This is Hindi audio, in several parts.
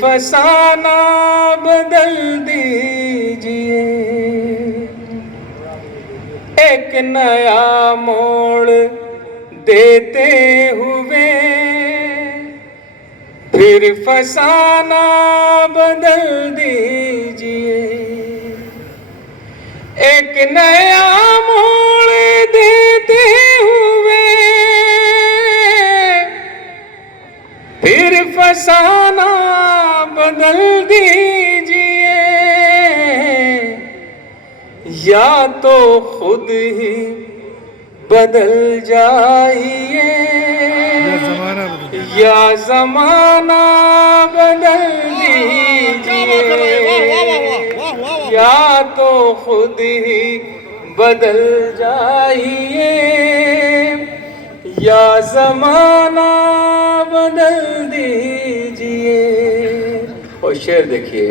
फसाना बदल दीजिए, एक नया मोड़ देते हुए फिर फसाना बदल दीजिए, एक नया मोड़ देते हुए फिर फसाना बदल दीजिए, या तो खुद ही बदल जाइए या जमाना बदल दीजिए, या तो खुद ही बदल जाइए या जमाना बदल दीजिए। और शेर देखिए,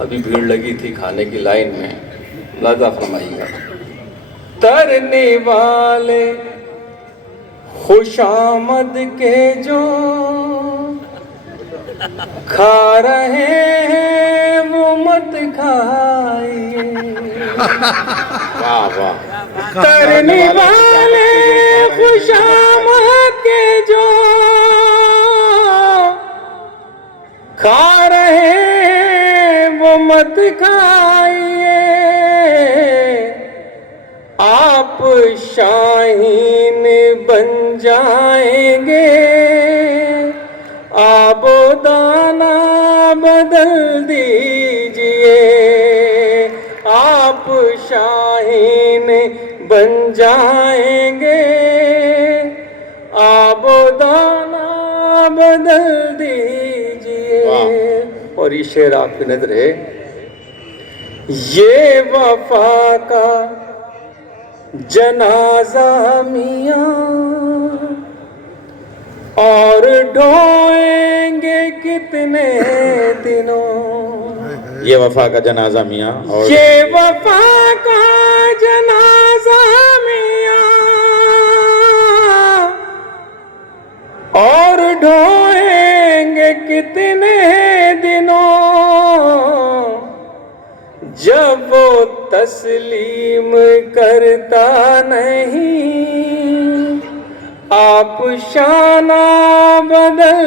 अभी भीड़ लगी थी खाने की लाइन में, लाजा फरमाइएगा। तरने वाले खुशामद के जो खा रहे हैं वो मत खाइए। वाह वाह। तरने वाले खुशामद के जो खा रहे हैं वो मत खाइए, आप शाहीन बन जाएंगे, आबोदाना बदल दीजिए, आप शाहीन बन जाएंगे, आबोदाना बदल दीजिए। और ये शेर आपकी नजर है, ये वफा का जनाजा मियां और ढोएंगे कितने दिनों, ये वफा का जनाजा मियाँ, और ये वफा का जनाजा मियां और ढोएंगे कितने दिनों, जब वो तस्लीम करता नहीं, आप शाना बदल